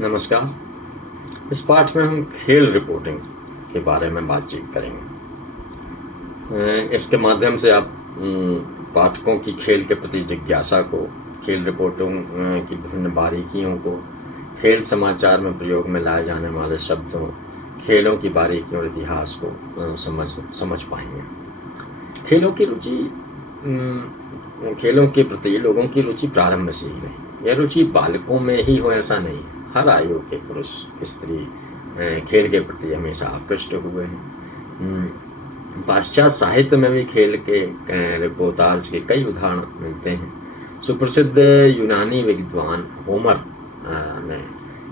नमस्कार। इस पाठ में हम खेल रिपोर्टिंग के बारे में बातचीत करेंगे। इसके माध्यम से आप पाठकों की खेल के प्रति जिज्ञासा को, खेल रिपोर्टिंग की विभिन्न बारीकियों को, खेल समाचार में प्रयोग में लाए जाने वाले शब्दों, खेलों की बारीकियों और इतिहास को समझ पाएंगे। खेलों के प्रति लोगों की रुचि प्रारंभ से ही रही। यह रुचि बालकों में ही हो ऐसा नहीं, हर आयु के पुरुष स्त्री खेल के प्रति हमेशा आकृष्ट हुए हैं। पाश्चात्य साहित्य में भी खेल के रिपोर्टाज के कई उदाहरण मिलते हैं। सुप्रसिद्ध यूनानी विद्वान होमर ने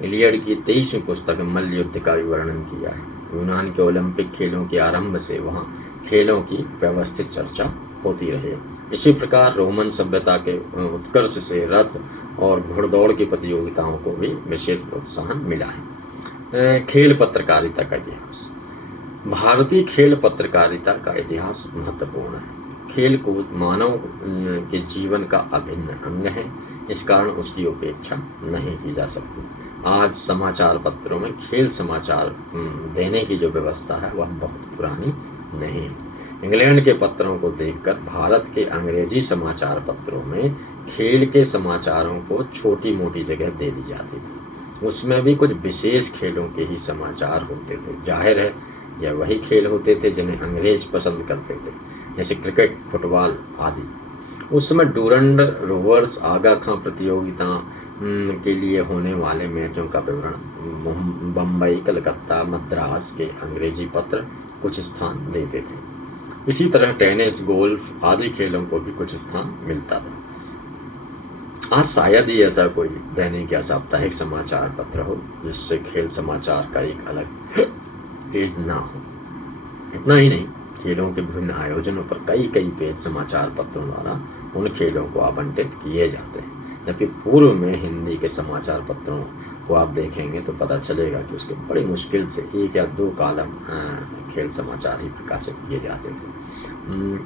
इलियड की 23वीं पुस्तक मल्ल युद्ध का वर्णन किया है। यूनान के ओलंपिक खेलों के आरंभ से वहाँ खेलों की व्यवस्थित चर्चा होती रही। इसी प्रकार रोमन सभ्यता के उत्कर्ष से रथ और घुड़दौड़ की प्रतियोगिताओं को भी विशेष प्रोत्साहन मिला है। खेल पत्रकारिता का इतिहास। भारतीय खेल पत्रकारिता का इतिहास महत्वपूर्ण है। खेल कूद मानव के जीवन का अभिन्न अंग है, इस कारण उसकी उपेक्षा नहीं की जा सकती। आज समाचार पत्रों में खेल समाचार देने की जो व्यवस्था है वह बहुत पुरानी नहीं है। इंग्लैंड के पत्रों को देखकर भारत के अंग्रेजी समाचार पत्रों में खेल के समाचारों को छोटी मोटी जगह दे दी जाती थी। उसमें भी कुछ विशेष खेलों के ही समाचार होते थे। जाहिर है यह वही खेल होते थे जिन्हें अंग्रेज पसंद करते थे, जैसे क्रिकेट, फुटबॉल आदि। उस समय डूरंड रोवर्स आगा खां प्रतियोगिता के लिए होने वाले मैचों का विवरण बम्बई, कलकत्ता, मद्रास के अंग्रेजी पत्र कुछ स्थान देते थे। इसी तरह टेनिस, गोल्फ आदि खेलों को भी कुछ स्थान मिलता था। आज शायद ही ऐसा कोई दैनिक या साप्ताहिक समाचार पत्र हो जिससे खेल समाचार का एक अलग पेज ना हो। इतना ही नहीं, खेलों के विभिन्न आयोजनों पर कई पेज समाचार पत्रों द्वारा उन खेलों को आवंटित किए जाते हैं। जबकि पूर्व में हिंदी के समाचार पत्रों को आप देखेंगे तो पता चलेगा कि उसके बड़ी मुश्किल से 1 या 2 कॉलम खेल समाचार ही प्रकाशित किए जाते थे।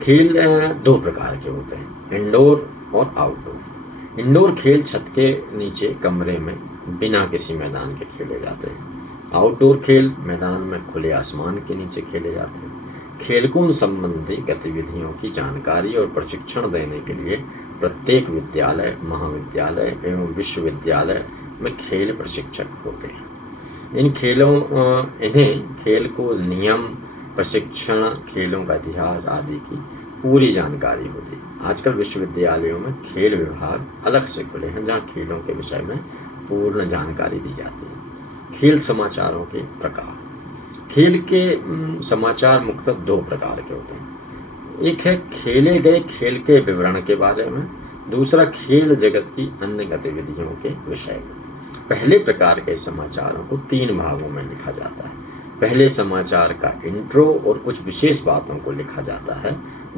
खेल 2 प्रकार के होते हैं, इंडोर और आउटडोर। इंडोर खेल छत के नीचे कमरे में बिना किसी मैदान के खेले जाते हैं। आउटडोर खेल मैदान में खुले आसमान के नीचे खेले जाते हैं। खेलकूद संबंधी गतिविधियों की जानकारी और प्रशिक्षण देने के लिए प्रत्येक विद्यालय, महाविद्यालय एवं विश्वविद्यालय में खेल प्रशिक्षक होते हैं। इन्हें खेल को नियम, प्रशिक्षण, खेलों का इतिहास आदि की पूरी जानकारी होती है। आजकल विश्वविद्यालयों में खेल विभाग अलग से खुले हैं जहाँ खेलों के विषय में पूर्ण जानकारी दी जाती है। खेल समाचारों के प्रकार। खेल के समाचार मुख्यतः 2 प्रकार के होते हैं। एक है खेले गए खेल के विवरण के बारे में, दूसरा खेल जगत की अन्य गतिविधियों के विषय में। पहले प्रकार के समाचारों को 3 भागों में लिखा जाता है। पहले समाचार का इंट्रो और कुछ विशेष बातों को लिखा जाता है।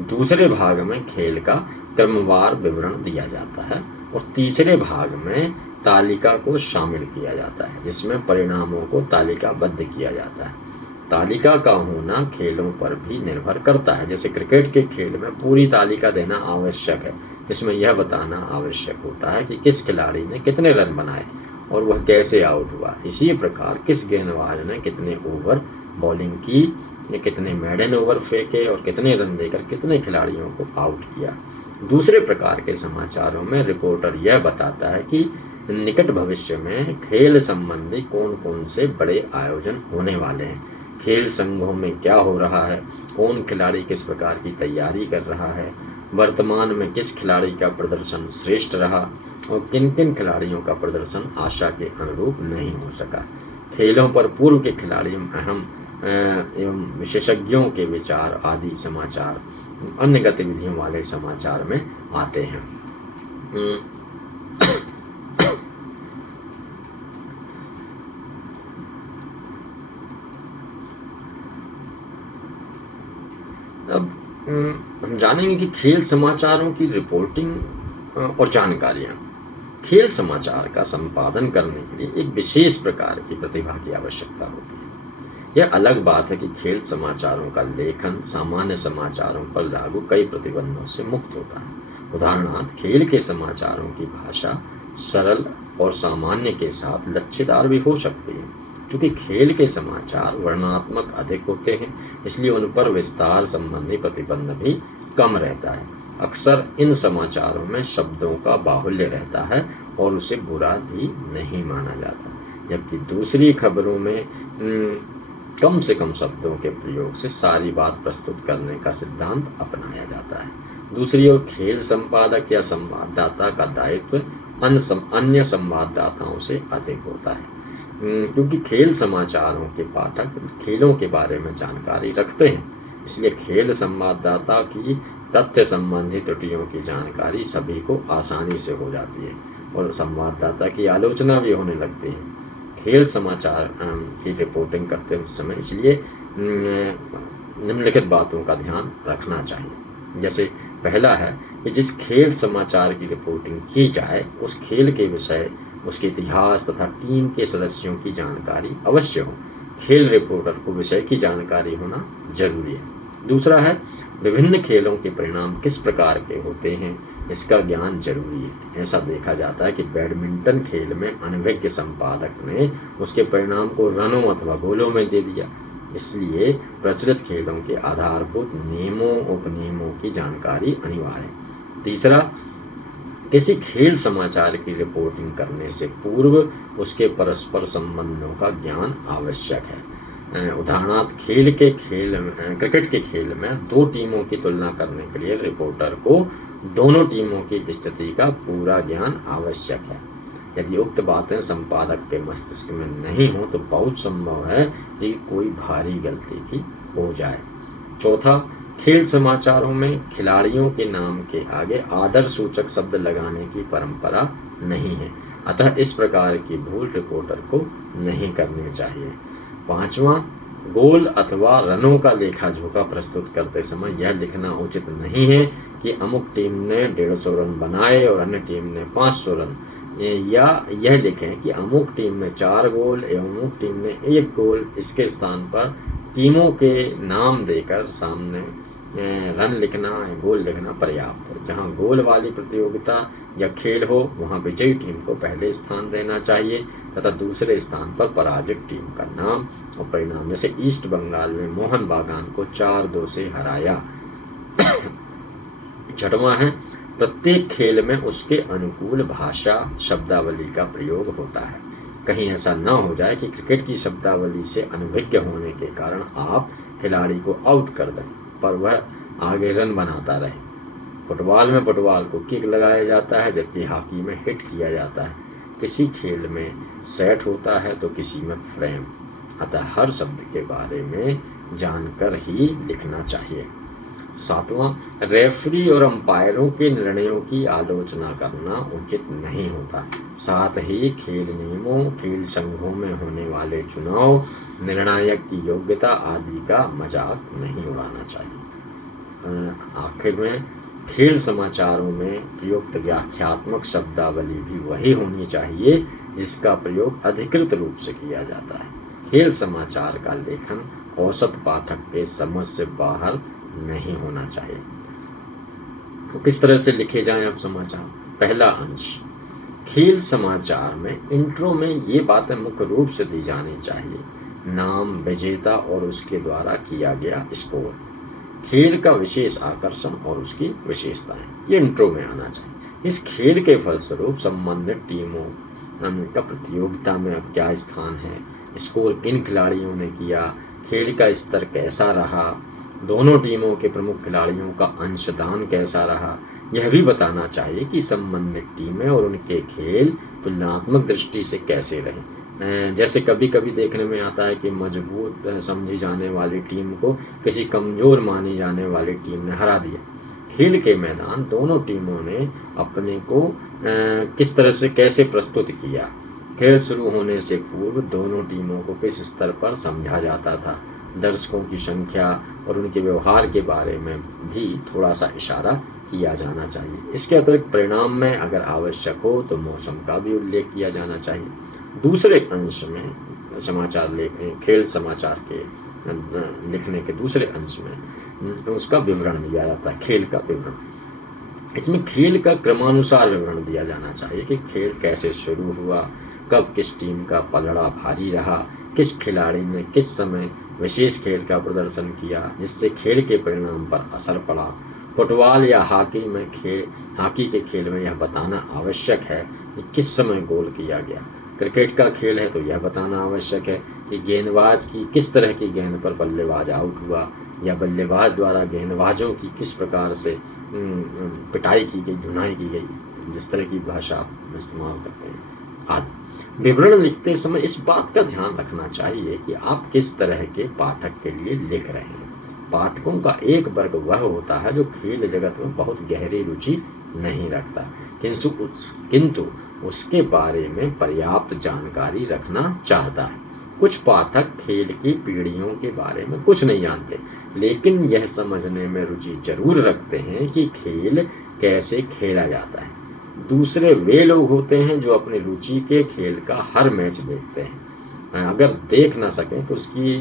दूसरे भाग में खेल का क्रमवार विवरण दिया जाता है और तीसरे भाग में तालिका को शामिल किया जाता है, जिसमें परिणामों को तालिकाबद्ध किया जाता है। तालिका का होना खेलों पर भी निर्भर करता है। जैसे क्रिकेट के खेल में पूरी तालिका देना आवश्यक है, इसमें यह बताना आवश्यक होता है कि किस खिलाड़ी ने कितने रन बनाए और वह कैसे आउट हुआ। इसी प्रकार किस गेंदबाज ने कितने ओवर बॉलिंग की, कितने मेडन ओवर फेंके और कितने रन देकर कितने खिलाड़ियों को आउट किया। दूसरे प्रकार के समाचारों में रिपोर्टर यह बताता है कि निकट भविष्य में खेल संबंधी कौन कौन से बड़े आयोजन होने वाले हैं, खेल संघों में क्या हो रहा है, कौन खिलाड़ी किस प्रकार की तैयारी कर रहा है, वर्तमान में किस खिलाड़ी का प्रदर्शन श्रेष्ठ रहा और किन किन खिलाड़ियों का प्रदर्शन आशा के अनुरूप नहीं हो सका। खेलों पर पूर्व के खिलाड़ियों, अहम एवं विशेषज्ञों के विचार आदि समाचार अन्य गतिविधियों वाले समाचार में आते हैं। अब हम जानेंगे कि खेल समाचारों की रिपोर्टिंग और जानकारियाँ। खेल समाचार का संपादन करने के लिए एक विशेष प्रकार की प्रतिभा की आवश्यकता होती है। यह अलग बात है कि खेल समाचारों का लेखन सामान्य समाचारों पर लागू कई प्रतिबंधों से मुक्त होता है। उदाहरणार्थ, खेल के समाचारों की भाषा सरल और सामान्य के साथ लच्छेदार भी हो सकती है। क्योंकि खेल के समाचार वर्णनात्मक अधिक होते हैं, इसलिए उन पर विस्तार संबंधी प्रतिबंध भी कम रहता है। अक्सर इन समाचारों में शब्दों का बाहुल्य रहता है और उसे बुरा भी नहीं माना जाता, जबकि दूसरी खबरों में कम से कम शब्दों के प्रयोग से सारी बात प्रस्तुत करने का सिद्धांत अपनाया जाता है। दूसरी ओर खेल संपादक या संवाददाता का दायित्व अन्य संवाददाताओं से अधिक होता है, क्योंकि खेल समाचारों के पाठक खेलों के बारे में जानकारी रखते हैं। इसलिए खेल संवाददाता की तथ्य संबंधी त्रुटियों की जानकारी सभी को आसानी से हो जाती है और संवाददाता की आलोचना भी होने लगती है खेल समाचार की रिपोर्टिंग करते समय। इसलिए निम्नलिखित बातों का ध्यान रखना चाहिए। जैसे पहला है कि जिस खेल समाचार की रिपोर्टिंग की जाए उस खेल के विषय, उसके इतिहास तथा टीम के सदस्यों की जानकारी अवश्य हो। खेल रिपोर्टर को विषय की जानकारी होना जरूरी है। दूसरा है विभिन्न खेलों के परिणाम किस प्रकार के होते हैं, इसका ज्ञान जरूरी है। ऐसा देखा जाता है कि बैडमिंटन खेल में अनभिज्ञ संपादक ने उसके परिणाम को रनों अथवा गोलों में दे दिया। इसलिए प्रचलित खेलों के आधारभूत नियमों उपनियमों की जानकारी अनिवार्य है। तीसरा, किसी खेल समाचार की रिपोर्टिंग करने से पूर्व उसके परस्पर संबंधों का ज्ञान आवश्यक है। उदाहरणार्थ क्रिकेट के खेल में दो टीमों की तुलना करने के लिए रिपोर्टर को दोनों टीमों की स्थिति का पूरा ज्ञान आवश्यक है। यदि उक्त बातें संपादक के मस्तिष्क में नहीं हो तो बहुत संभव है कि कोई भारी गलती भी हो जाए। चौथा, खेल समाचारों में खिलाड़ियों के नाम के आगे आदर सूचक शब्द लगाने की परंपरा नहीं है, अतः इस प्रकार की भूल रिपोर्टर को नहीं करनी चाहिए। पांचवा, गोल अथवा रनों का लेखा जोखा प्रस्तुत करते समय यह लिखना उचित नहीं है कि अमुक टीम ने 150 रन बनाए और अन्य टीम ने 500 रन, या यह लिखें कि अमुक टीम ने 4 गोल एवं अमुक टीम ने 1 गोल। इसके स्थान पर टीमों के नाम देकर सामने रन लिखना, गोल लिखना पर्याप्त है। जहां गोल वाली प्रतियोगिता या खेल हो वहां विजयी टीम को पहले स्थान देना चाहिए तथा दूसरे स्थान पर पराजित टीम का नाम और परिणाम। जैसे ईस्ट बंगाल ने मोहन बागान को 4-2 से हराया। छठवां है, प्रत्येक खेल में उसके अनुकूल भाषा शब्दावली का प्रयोग होता है। कहीं ऐसा न हो जाए कि क्रिकेट की शब्दावली से अनभिज्ञ होने के कारण आप खिलाड़ी को आउट कर दें पर वह आगे रन बनाता रहे। फुटबॉल में फुटबॉल को किक लगाया जाता है जबकि हॉकी में हिट किया जाता है। किसी खेल में सेट होता है तो किसी में फ्रेम, अतः हर शब्द के बारे में जानकर ही लिखना चाहिए। सातवां, रेफरी और अंपायरों के निर्णयों की आलोचना करना उचित नहीं होता। साथ ही खेल नियमों, खेल संघों में होने वाले चुनाव, निर्णायक की योग्यता आदि का मजाक नहीं उड़ाना चाहिए। आखिर में खेल समाचारों में प्रयुक्त व्याख्यात्मक शब्दावली भी वही होनी चाहिए जिसका प्रयोग अधिकृत रूप से किया जाता है। खेल समाचार का लेखन औसत पाठक के समझ से बाहर नहीं होना चाहिए। तो किस तरह से लिखे जाएं अब समाचार? पहला अंश, खेल समाचार में इंट्रो में ये बातें मुख्य रूप से दी जानी चाहिए: नाम, विजेता और उसके द्वारा किया गया स्कोर, खेल का विशेष आकर्षण और उसकी विशेषताएं, ये इंट्रो में आना चाहिए। इस खेल के फलस्वरूप संबंधित टीमों का प्रतियोगिता में अब क्या स्थान है, स्कोर किन खिलाड़ियों ने किया, खेल का स्तर कैसा रहा, दोनों टीमों के प्रमुख खिलाड़ियों का अंशदान कैसा रहा, यह भी बताना चाहिए कि संबंधित टीमें और उनके खेल तुलनात्मक दृष्टि से कैसे रहे। जैसे कभी कभी देखने में आता है कि मजबूत समझी जाने वाली टीम को किसी कमजोर मानी जाने वाली टीम ने हरा दिया। खेल के मैदान दोनों टीमों ने अपने को किस तरह से कैसे प्रस्तुत किया, खेल शुरू होने से पूर्व दोनों टीमों को किस स्तर पर समझा जाता था, दर्शकों की संख्या और उनके व्यवहार के बारे में भी थोड़ा सा इशारा किया जाना चाहिए। इसके अतिरिक्त परिणाम में अगर आवश्यक हो तो मौसम का भी उल्लेख किया जाना चाहिए। दूसरे अंश में समाचार खेल समाचार के लिखने के दूसरे अंश में उसका विवरण दिया जाता है, खेल का विवरण। इसमें खेल का क्रमानुसार विवरण दिया जाना चाहिए कि खेल कैसे शुरू हुआ, कब किस टीम का पलड़ा भारी रहा, किस खिलाड़ी ने किस समय विशेष खेल का प्रदर्शन किया जिससे खेल के परिणाम पर असर पड़ा। फुटबॉल या हॉकी के खेल में यह बताना आवश्यक है कि किस समय गोल किया गया। क्रिकेट का खेल है तो यह बताना आवश्यक है कि गेंदबाज की किस तरह की गेंद पर बल्लेबाज आउट हुआ, या बल्लेबाज द्वारा गेंदबाजों की किस प्रकार से पिटाई की गई, धुनाई की गई, जिस तरह की भाषा आप इस्तेमाल करते हैं आदि। विवरण लिखते समय इस बात का ध्यान रखना चाहिए कि आप किस तरह के पाठक के लिए लिख रहे हैं। पाठकों का एक वर्ग वह होता है जो खेल जगत में बहुत गहरी रुचि नहीं रखता, किंतु उसके बारे में पर्याप्त जानकारी रखना चाहता है। कुछ पाठक खेल की पीढ़ियों के बारे में कुछ नहीं जानते, लेकिन यह समझने में रुचि जरूर रखते हैं कि खेल कैसे खेला जाता है। दूसरे वे लोग होते हैं जो अपनी रुचि के खेल का हर मैच देखते हैं, अगर देख ना सकें तो उसकी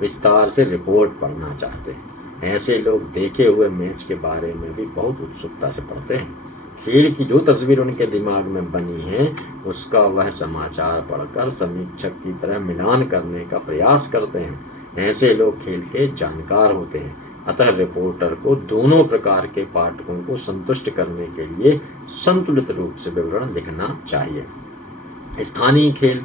विस्तार से रिपोर्ट पढ़ना चाहते हैं। ऐसे लोग देखे हुए मैच के बारे में भी बहुत उत्सुकता से पढ़ते हैं। खेल की जो तस्वीर उनके दिमाग में बनी है उसका वह समाचार पढ़कर समीक्षक की तरह मिलान करने का प्रयास करते हैं। ऐसे लोग खेल के जानकार होते हैं, अतः रिपोर्टर को दोनों प्रकार के पाठकों को संतुष्ट करने के लिए संतुलित रूप से विवरण लिखना चाहिए। स्थानीय खेल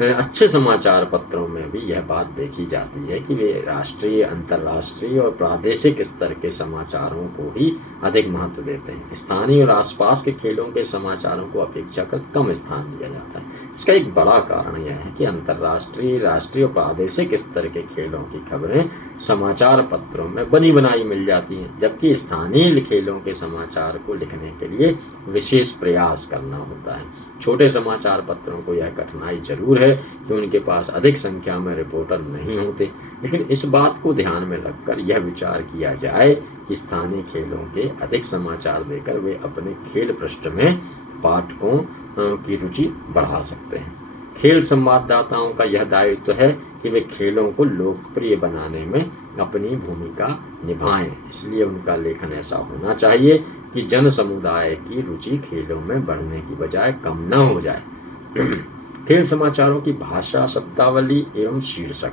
अच्छे समाचार पत्रों में भी यह बात देखी जाती है कि वे राष्ट्रीय, अंतर्राष्ट्रीय और प्रादेशिक स्तर के समाचारों को ही अधिक महत्व देते हैं। स्थानीय और आसपास के खेलों के समाचारों को अपेक्षाकृत कम स्थान दिया जाता है। इसका एक बड़ा कारण यह है कि अंतर्राष्ट्रीय, राष्ट्रीय और प्रादेशिक स्तर के खेलों की खबरें समाचार पत्रों में बनी बनाई मिल जाती हैं, जबकि स्थानीय खेलों के समाचार को लिखने के लिए विशेष प्रयास करना होता है। छोटे समाचार पत्रों को यह कठिनाई जरूर है कि उनके पास अधिक संख्या में रिपोर्टर नहीं होते, लेकिन इस बात को ध्यान में रखकर यह विचार किया जाए कि स्थानीय खेलों के अधिक समाचार देकर वे अपने खेल पृष्ठ में पाठकों की रुचि बढ़ा सकते हैं। खेल संवाददाताओं का यह दायित्व है कि वे खेलों को लोकप्रिय बनाने में अपनी भूमिका निभाएं, इसलिए उनका लेखन ऐसा होना चाहिए कि जन समुदाय की रुचि खेलों में बढ़ने की बजाय कम न हो जाए। खेल समाचारों की भाषा, शब्दावली एवं शीर्षक।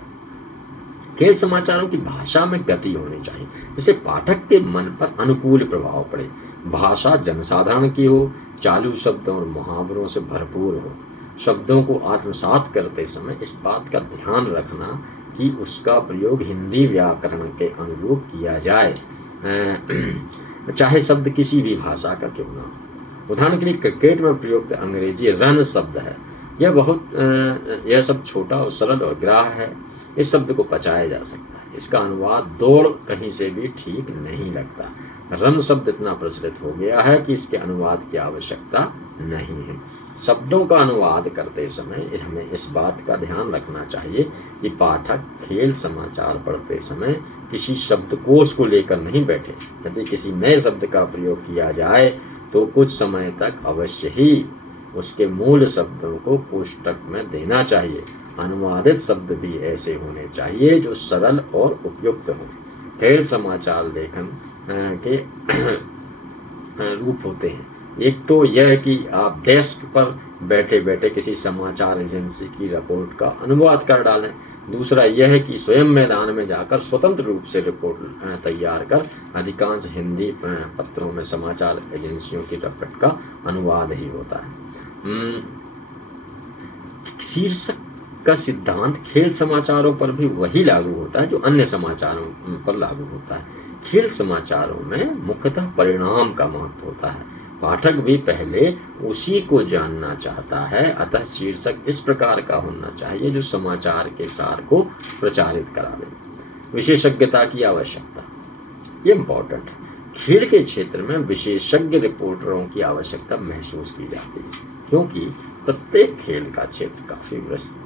खेल समाचारों की भाषा में गति होनी चाहिए जिससे पाठक के मन पर अनुकूल प्रभाव पड़े। भाषा जनसाधारण की हो, चालू शब्दों और मुहावरों से भरपूर हो। शब्दों को आत्मसात करते समय इस बात का ध्यान रखना कि उसका प्रयोग हिंदी व्याकरण के अनुरूप किया जाए, चाहे शब्द किसी भी भाषा का क्यों ना हो। उदाहरण के लिए क्रिकेट में प्रयुक्त अंग्रेजी रन शब्द है, यह शब्द छोटा और सरल और ग्राह्य है। इस शब्द को पचाया जा सकता है। इसका अनुवाद दौड़ कहीं से भी ठीक नहीं लगता। रन शब्द इतना प्रचलित हो गया है कि इसके अनुवाद की आवश्यकता नहीं है। शब्दों का अनुवाद करते समय हमें इस बात का ध्यान रखना चाहिए कि पाठक खेल समाचार पढ़ते समय किसी शब्दकोश को लेकर नहीं बैठे। यदि किसी नए शब्द का प्रयोग किया जाए तो कुछ समय तक अवश्य ही उसके मूल शब्दों को कोष्टक में देना चाहिए। अनुवादित शब्द भी ऐसे होने चाहिए जो सरल और उपयुक्त हों। खेल समाचार लेखन के रूप होते हैं। एक तो यह कि आप डेस्क पर बैठे बैठे किसी समाचार एजेंसी की रिपोर्ट का अनुवाद कर डालें। दूसरा यह है कि स्वयं मैदान में जाकर स्वतंत्र रूप से रिपोर्ट तैयार कर अधिकांश हिंदी पत्रों में समाचार एजेंसियों की रिपोर्ट का अनुवाद ही होता है। शीर्षक का सिद्धांत खेल समाचारों पर भी वही लागू होता है जो अन्य समाचारों पर लागू होता है। खेल समाचारों में मुख्यतः परिणाम का महत्व होता है। पाठक भी पहले उसी को जानना चाहता है, अतः शीर्षक इस प्रकार का होना चाहिए जो समाचार के सार को प्रचारित करा दे। विशेषज्ञता की आवश्यकता, ये इम्पोर्टेंट है। खेल के क्षेत्र में विशेषज्ञ रिपोर्टरों की आवश्यकता महसूस की जाती है, क्योंकि प्रत्येक खेल का क्षेत्र काफी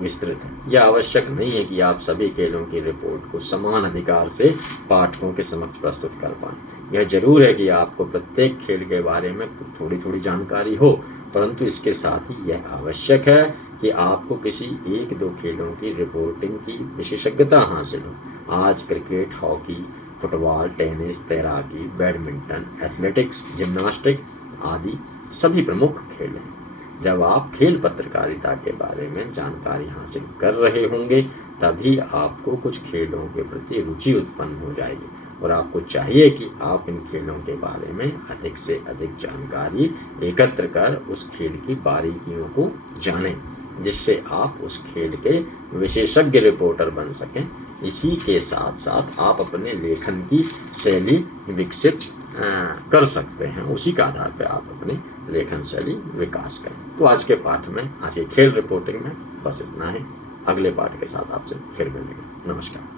विस्तृत है। यह आवश्यक नहीं है कि आप सभी खेलों की रिपोर्ट को समान अधिकार से पाठकों के समक्ष प्रस्तुत कर पाएं। यह जरूर है कि आपको प्रत्येक खेल के बारे में थोड़ी थोड़ी जानकारी हो, परंतु इसके साथ ही यह आवश्यक है कि आपको किसी एक दो खेलों की रिपोर्टिंग की विशेषज्ञता हासिल हो। आज क्रिकेट, हॉकी, फुटबॉल, टेनिस, तैराकी, बैडमिंटन, एथलेटिक्स, जिम्नास्टिक आदि सभी प्रमुख खेल हैं। जब आप खेल पत्रकारिता के बारे में जानकारी हासिल कर रहे होंगे तभी आपको कुछ खेलों के प्रति रुचि उत्पन्न हो जाएगी और आपको चाहिए कि आप इन खेलों के बारे में अधिक से अधिक जानकारी एकत्र कर उस खेल की बारीकियों को जानें, जिससे आप उस खेल के विशेषज्ञ रिपोर्टर बन सकें। इसी के साथ साथ आप अपने लेखन की शैली विकसित कर सकते हैं। उसी के आधार पर आप अपनी लेखन शैली विकास करें। तो आज के पाठ में, आज की खेल रिपोर्टिंग में बस इतना ही। अगले पाठ के साथ आपसे फिर मिलेंगे। नमस्कार।